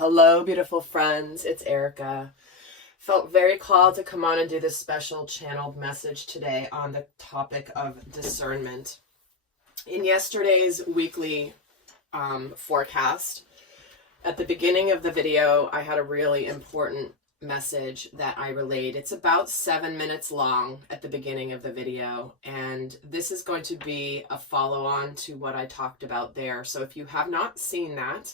Hello, beautiful friends. It's Erika. Felt very called to come on and do this special channeled message today on the topic of discernment. In yesterday's weekly forecast, at the beginning of the video, I had a really important message that I relayed. It's about 7 minutes long at the beginning of the video, and this is going to be a follow-on to what I talked about there. So if you have not seen that,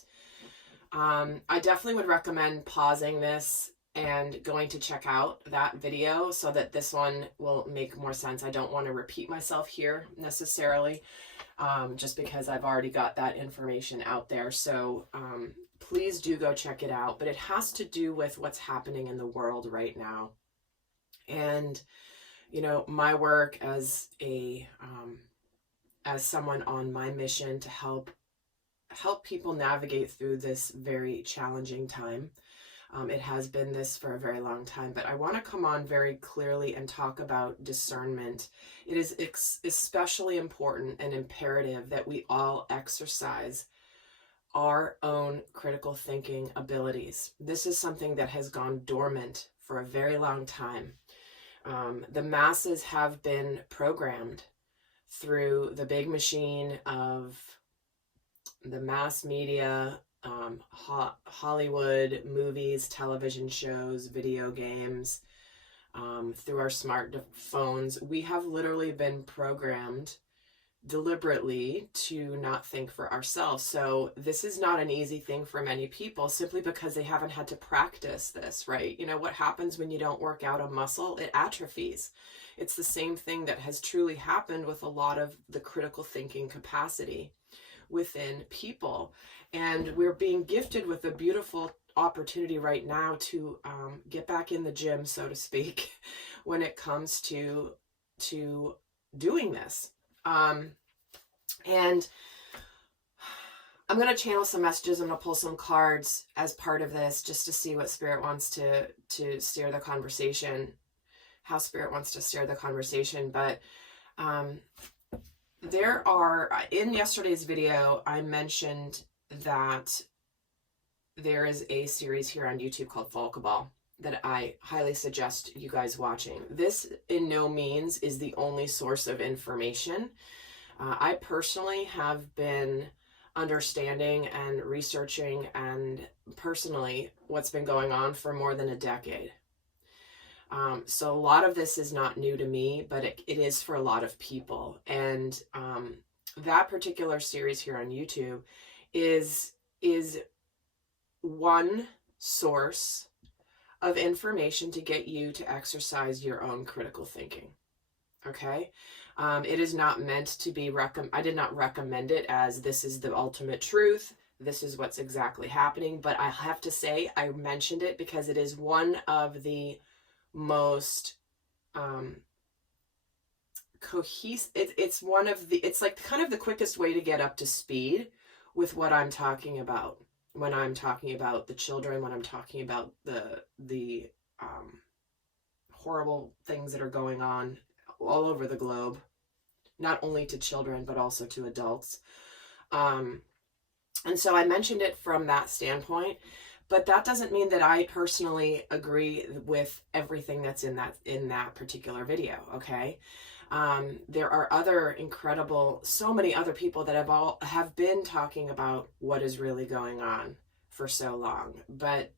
I definitely would recommend pausing this and going to check out that video so that this one will make more sense. I don't want to repeat myself here necessarily, just because I've already got that information out there. So please do go check it out. But it has to do with what's happening in the world right now. And, you know, my work as someone on my mission to help people navigate through this very challenging time. It has been this for a very long time, but I want to come on very clearly and talk about discernment. It is especially important and imperative that we all exercise our own critical thinking abilities. This is something that has gone dormant for a very long time. The masses have been programmed through the big machine of the mass media, Hollywood, movies, television shows, video games, through our smartphones. We have literally been programmed deliberately to not think for ourselves. So this is not an easy thing for many people simply because they haven't had to practice this, right? You know, what happens when you don't work out a muscle? It atrophies. It's the same thing that has truly happened with a lot of the critical thinking capacity within people. And we're being gifted with a beautiful opportunity right now to get back in the gym, so to speak, when it comes to doing this. And I'm going to channel some messages. I'm going to pull some cards as part of this just to see what Spirit wants to steer the conversation, how Spirit wants to steer the conversation. But there are, in yesterday's video, I mentioned that there is a series here on YouTube called Volkaball that I highly suggest you guys watching. This in no means is the only source of information. I personally have been understanding and researching and personally what's been going on for more than a decade. So a lot of this is not new to me, but it is for a lot of people. And that particular series here on YouTube is one source of information to get you to exercise your own critical thinking. Okay? It is not meant to be I did not recommend it as this is the ultimate truth. This is what's exactly happening. But I have to say, I mentioned it because it is one of the most cohesive. It's one of the, it's like kind of the quickest way to get up to speed with what I'm talking about when I'm talking about the children, when I'm talking about the horrible things that are going on all over the globe, not only to children but also to adults. And so I mentioned it from that standpoint. But that doesn't mean that I personally agree with everything that's in that particular video, okay? There are other incredible, so many other people that have been talking about what is really going on for so long. But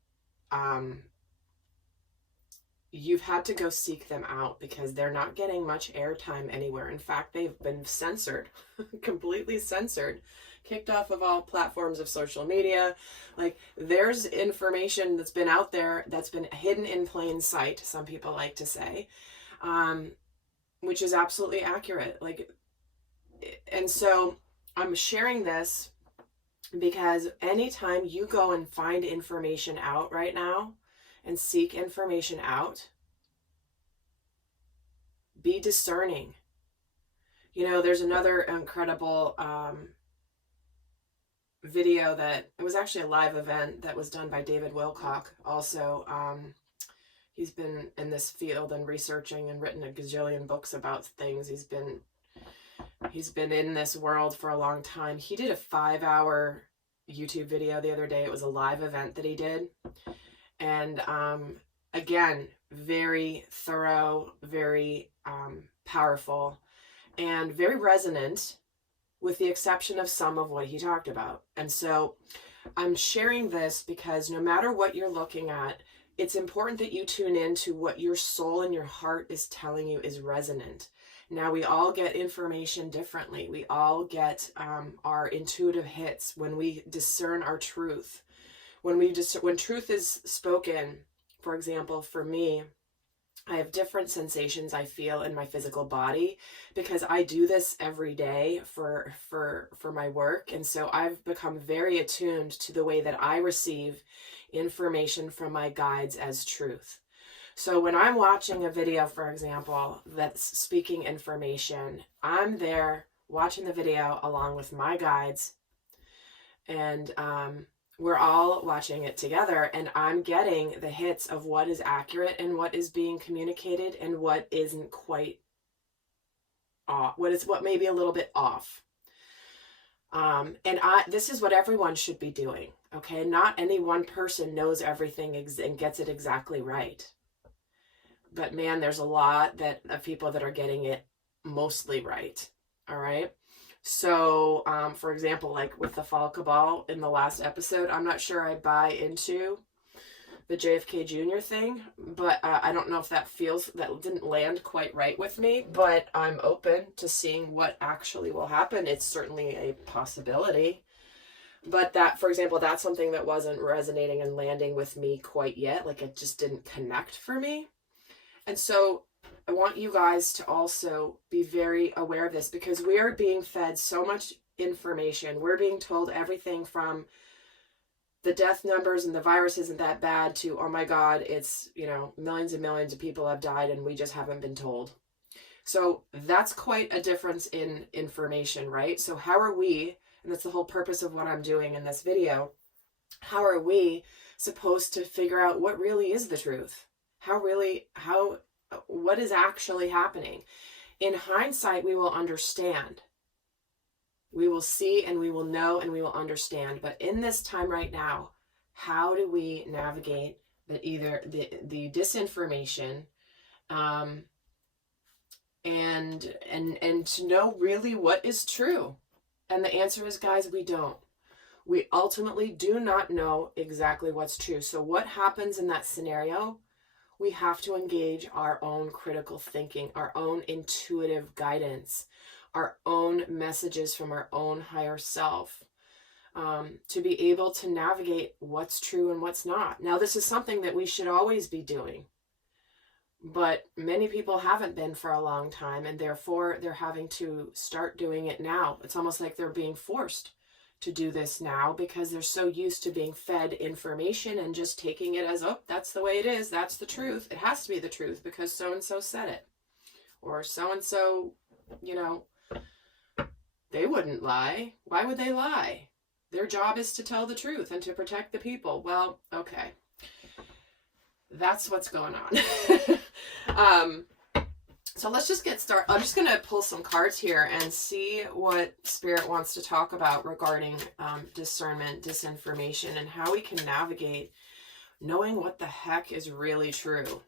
you've had to go seek them out because they're not getting much airtime anywhere. In fact, they've been censored, completely censored, kicked off of all platforms of social media. Like, there's information that's been out there that's been hidden in plain sight, some people like to say, which is absolutely accurate. Like, and so I'm sharing this because anytime you go and find information out right now and seek information out, be discerning. You know, there's another incredible video that, it was actually a live event that was done by David Wilcock. Also, he's been in this field and researching and written a gazillion books about things. He's been in this world for a long time. He did a 5-hour YouTube video the other day. It was a live event that he did. And again, very thorough, very powerful, and very resonant, with the exception of some of what he talked about. And so I'm sharing this because no matter what you're looking at, it's important that you tune in to what your soul and your heart is telling you is resonant. Now, we all get information differently. We all get our intuitive hits when we discern our truth. When truth is spoken, for example, for me, I have different sensations I feel in my physical body because I do this every day for my work. And so I've become very attuned to the way that I receive information from my guides as truth. So when I'm watching a video, for example, that's speaking information, I'm there watching the video along with my guides, and we're all watching it together, and I'm getting the hits of what is accurate and what is being communicated and what isn't quite off, what may be a little bit off. This is what everyone should be doing, okay? Not any one person knows everything and gets it exactly right. But man, there's a lot of people that are getting it mostly right, all right? So, for example, like with the Fall Cabal in the last episode, I'm not sure I buy into the JFK Jr. thing, but I don't know if that didn't land quite right with me, but I'm open to seeing what actually will happen. It's certainly a possibility. But that, for example, that's something that wasn't resonating and landing with me quite yet. Like, it just didn't connect for me. And so I want you guys to also be very aware of this, because we are being fed so much information. We're being told everything from the death numbers and the virus isn't that bad to, oh my God, it's, millions and millions of people have died and we just haven't been told. So that's quite a difference in information, right? So how are we, and that's the whole purpose of what I'm doing in this video, how are we supposed to figure out what really is the truth? What is actually happening? In hindsight, we will understand. We will see and we will know and we will understand. But in this time right now, how do we navigate either the disinformation and to know really what is true? And the answer is, guys, we don't. We ultimately do not know exactly what's true. So what happens in that scenario? We have to engage our own critical thinking, our own intuitive guidance, our own messages from our own higher self, to be able to navigate what's true and what's not. Now, this is something that we should always be doing, but many people haven't been for a long time, and therefore they're having to start doing it now. It's almost like they're being forced to do this now because they're so used to being fed information and just taking it as, oh, that's the way it is. That's the truth. It has to be the truth because so-and-so said it. Or so-and-so, they wouldn't lie. Why would they lie? Their job is to tell the truth and to protect the people. Well, okay. That's what's going on. So let's just get started. I'm just going to pull some cards here and see what Spirit wants to talk about regarding discernment, disinformation, and how we can navigate knowing what the heck is really true.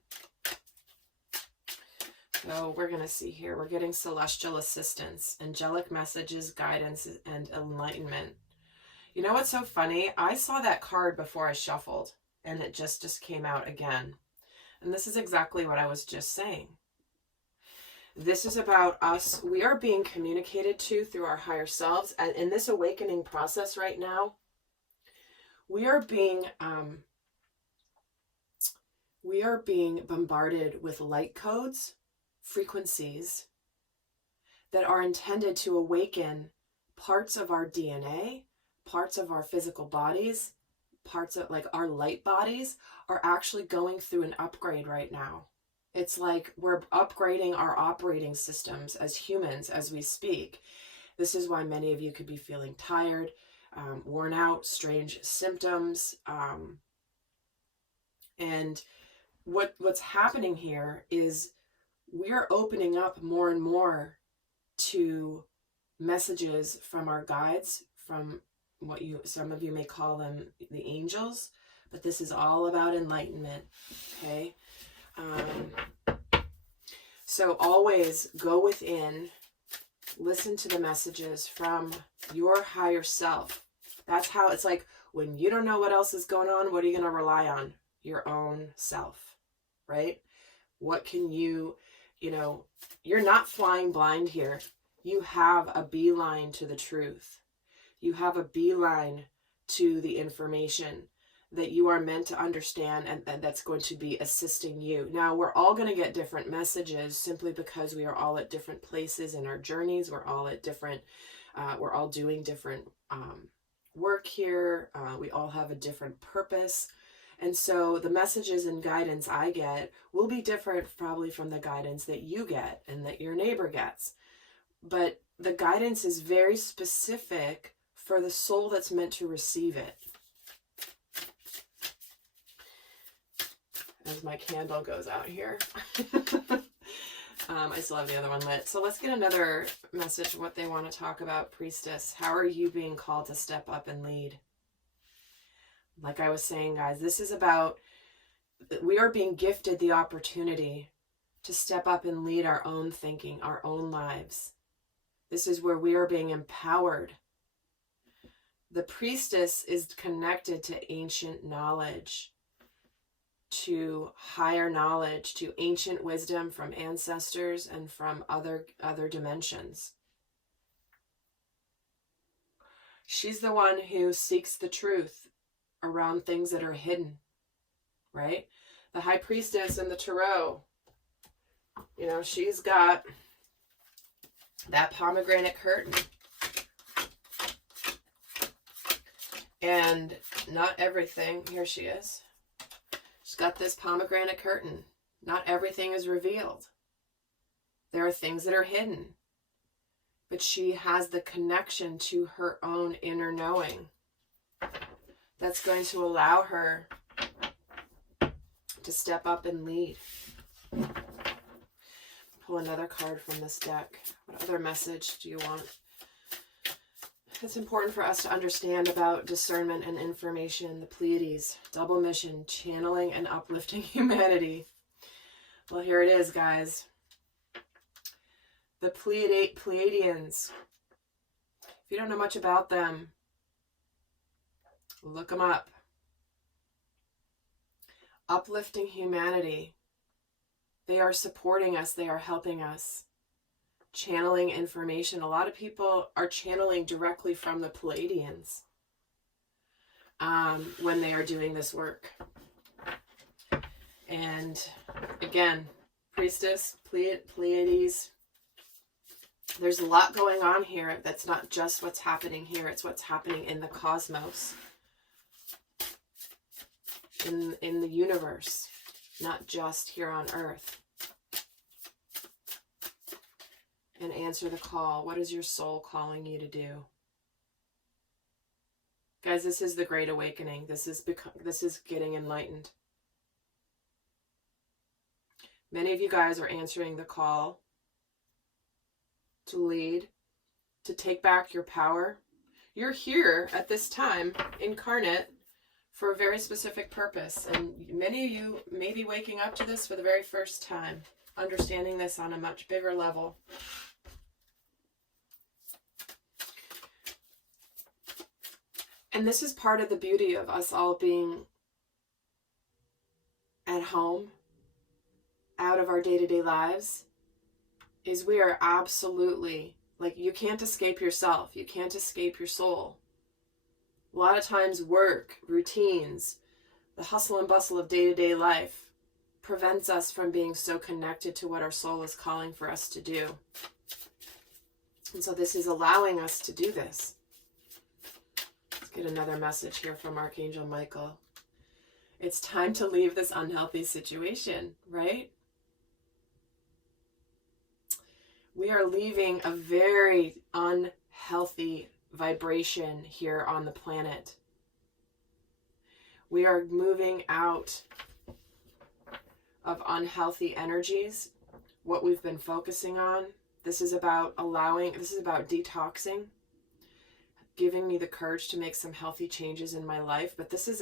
So we're going to see here. We're getting celestial assistance, angelic messages, guidance, and enlightenment. You know what's so funny? I saw that card before I shuffled, and it just came out again. And this is exactly what I was just saying. This is about us. We are being communicated to through our higher selves. And in this awakening process right now, we are being bombarded with light codes, frequencies that are intended to awaken parts of our DNA, parts of our physical bodies, parts of like our light bodies are actually going through an upgrade right now. It's like we're upgrading our operating systems as humans as we speak. This is why many of you could be feeling tired, worn out, strange symptoms. And what's happening here is we're opening up more and more to messages from our guides, from some of you may call them the angels, but this is all about enlightenment, okay? So always go within, listen to the messages from your higher self. That's how it's like when you don't know what else is going on, what are you going to rely on? Your own self, right? What can you're not flying blind here. You have a beeline to the truth. You have a beeline to the information that you are meant to understand, and that's going to be assisting you. Now, we're all going to get different messages simply because we are all at different places in our journeys. We're all at different, we're all doing different work here. We all have a different purpose. And so the messages and guidance I get will be different probably from the guidance that you get and that your neighbor gets. But the guidance is very specific for the soul that's meant to receive it. As my candle goes out here. I still have the other one lit. So let's get another message of what they want to talk about. Priestess, how are you being called to step up and lead? Like I was saying, guys, this is about, we are being gifted the opportunity to step up and lead our own thinking, our own lives. This is where we are being empowered. The priestess is connected to ancient knowledge, to higher knowledge, to ancient wisdom from ancestors and from other dimensions. She's the one who seeks the truth around things that are hidden, right? The high priestess in the tarot, she's got that pomegranate curtain. And not everything, here she is. She's got this pomegranate curtain. Not everything is revealed. There are things that are hidden. But she has the connection to her own inner knowing. That's going to allow her to step up and lead. Pull another card from this deck. What other message do you want? It's important for us to understand about discernment and information. The Pleiades, double mission, channeling and uplifting humanity. Well, here it is, guys. The Pleiadians. If you don't know much about them, look them up. Uplifting humanity. They are supporting us. They are helping us. Channeling information. A lot of people are channeling directly from the Pleiadians when they are doing this work. And again, priestess, Pleiades. There's a lot going on here. That's not just what's happening here. It's what's happening in the cosmos, in the universe, not just here on Earth. And answer the call. What is your soul calling you to do? Guys, this is the Great Awakening. This is getting enlightened. Many of you guys are answering the call to lead, to take back your power. You're here at this time, incarnate, for a very specific purpose. And many of you may be waking up to this for the very first time, understanding this on a much bigger level. And this is part of the beauty of us all being at home, out of our day-to-day lives, is we are absolutely, like, you can't escape yourself. You can't escape your soul. A lot of times work, routines, the hustle and bustle of day-to-day life prevents us from being so connected to what our soul is calling for us to do. And so this is allowing us to do this. Get another message here from Archangel Michael. It's time to leave this unhealthy situation, right? We are leaving a very unhealthy vibration here on the planet. We are moving out of unhealthy energies, what we've been focusing on. This is about detoxing, giving me the courage to make some healthy changes in my life. But this is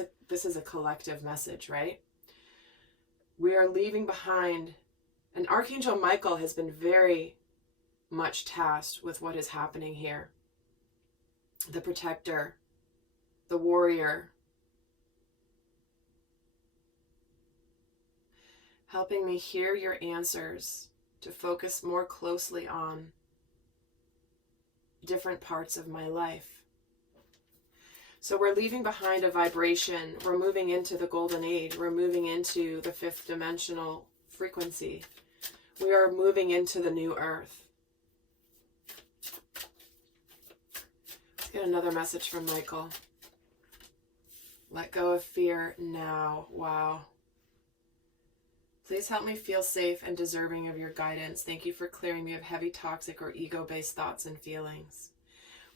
a collective message, right? We are leaving behind, and Archangel Michael has been very much tasked with what is happening here. The protector, the warrior, helping me hear your answers, to focus more closely on different parts of my life. So we're leaving behind a vibration. We're moving into the golden age. We're moving into the 5th dimensional frequency. We are moving into the new earth. Let's get another message from Michael. Let go of fear now. Wow. Please help me feel safe and deserving of your guidance. Thank you for clearing me of heavy, toxic, or ego-based thoughts and feelings.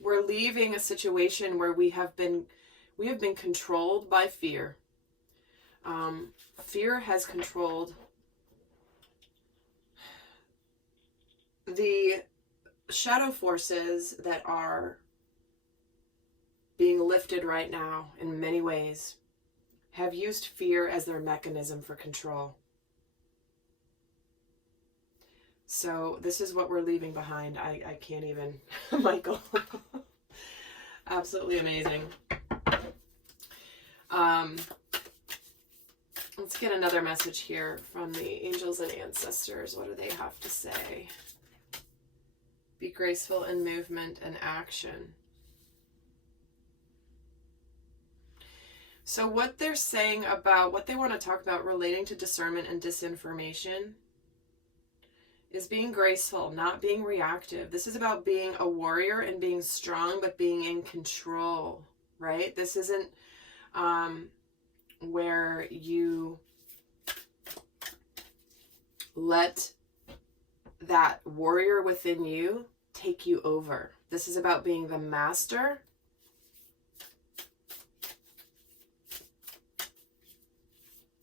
We're leaving a situation where we have been controlled by fear. Fear has controlled the shadow forces that are being lifted right now in many ways. Have used fear as their mechanism for control. So this is what we're leaving behind. I can't even, Michael. Absolutely amazing. Let's get another message here from the angels and ancestors. What do they have to say? Be graceful in movement and action. So what they're saying about, what they want to talk about relating to discernment and disinformation is being graceful, not being reactive. This is about being a warrior and being strong, but being in control, right? This isn't where you let that warrior within you take you over. This is about being the master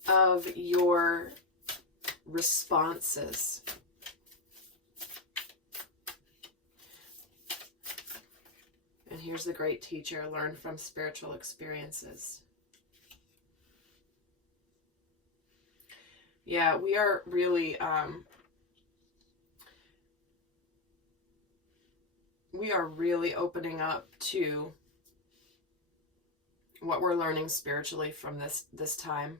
of your responses. And here's the great teacher, learn from spiritual experiences. Yeah, we are really, opening up to what we're learning spiritually from this time.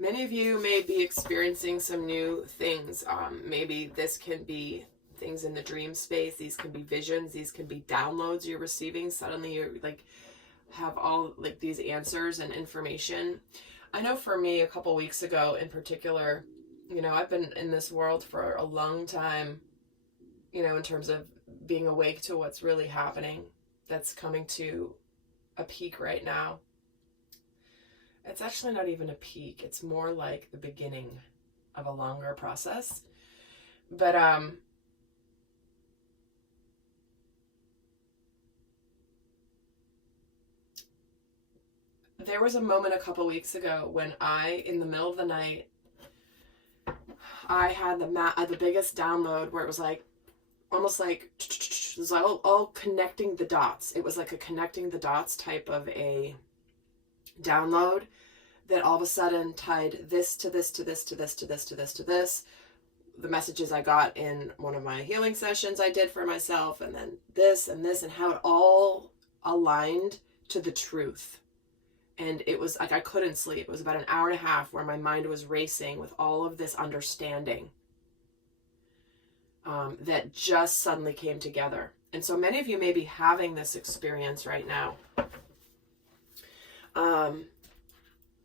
Many of you may be experiencing some new things. Maybe this can be things in the dream space. These can be visions. These can be downloads you're receiving. Suddenly you're like, have all like these answers and information. I know for me, a couple weeks ago in particular, you know, I've been in this world for a long time, you know, in terms of being awake to what's really happening, that's coming to a peak right now. It's actually not even a peak. It's more like the beginning of a longer process. But there was a moment a couple weeks ago when in the middle of the night, I had the biggest download where it was like, almost like, it was all connecting the dots. It was like a connecting the dots type of a download that all of a sudden tied this to this to this to this to this to this to this. The messages I got in one of my healing sessions I did for myself, and then this and this, and how it all aligned to the truth. And it was like I couldn't sleep. It was about an hour and a half where my mind was racing with all of this understanding that just suddenly came together. And so many of you may be having this experience right now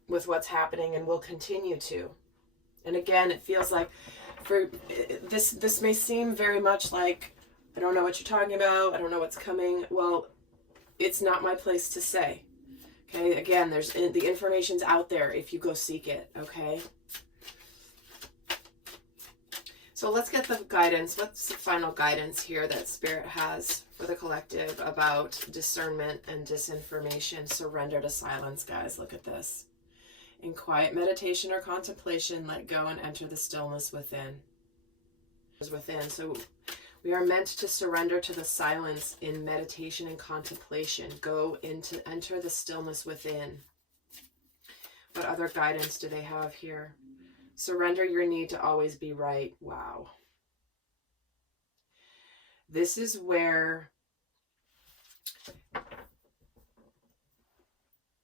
with what's happening, and will continue to. And again, it feels like for this may seem very much like, I don't know what you're talking about. I don't know what's coming. Well, it's not my place to say. Okay, again, the information's out there if you go seek it, okay? So let's get the guidance. What's the final guidance here that Spirit has for the collective about discernment and disinformation? Surrender to silence, guys. Look at this. In quiet meditation or contemplation, let go and enter the stillness within. within. So we are meant to surrender to the silence in meditation and contemplation. Enter the stillness within. What other guidance do they have here? Surrender your need to always be right. Wow. This is where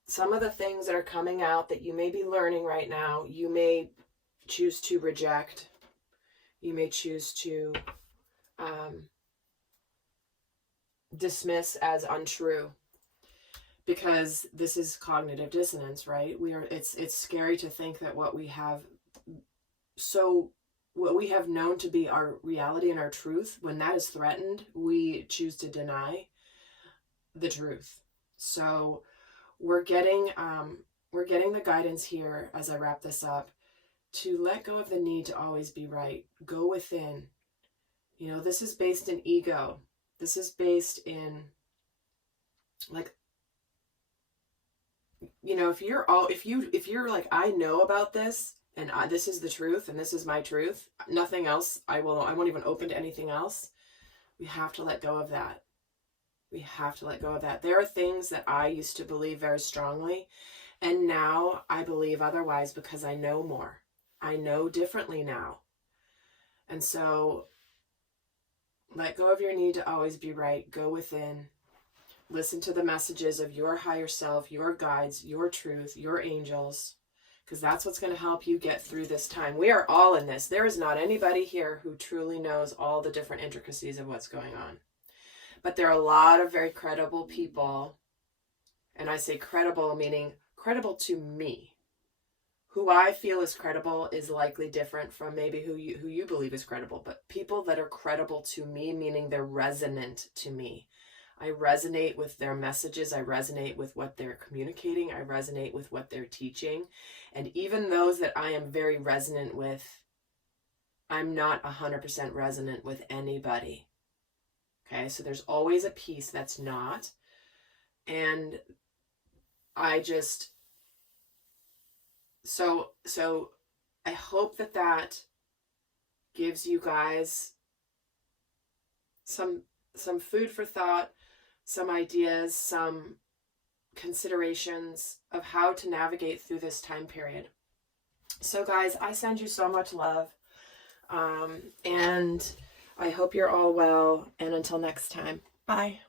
some of the things that are coming out that you may be learning right now, you may choose to reject. You may choose to dismiss as untrue, because this is cognitive dissonance, right? It's scary to think that what we have known to be our reality and our truth, when that is threatened, we choose to deny the truth. So we're getting the guidance here, as I wrap this up, to let go of the need to always be right. Go within. You know, this is based in ego. This is based in, like, you know, if you're like, I know about this, and this is the truth, and this is my truth, nothing else, I won't even open to anything else. We have to let go of that. We have to let go of that. There are things that I used to believe very strongly, and now I believe otherwise because I know more. I know differently now. And so let go of your need to always be right. Go within. Listen to the messages of your higher self, your guides, your truth, your angels, because that's what's going to help you get through this time. We are all in this. There is not anybody here who truly knows all the different intricacies of what's going on. But there are a lot of very credible people, and I say credible meaning credible to me. Who I feel is credible is likely different from maybe who you believe is credible, but people that are credible to me, meaning they're resonant to me. I resonate with their messages. I resonate with what they're communicating. I resonate with what they're teaching. And even those that I am very resonant with, I'm not 100% resonant with anybody. Okay, so there's always a piece that's not. And I just, so I hope that gives you guys some food for thought, some ideas, some considerations of how to navigate through this time period. So guys, I send you so much love, and I hope you're all well, and until next time, bye.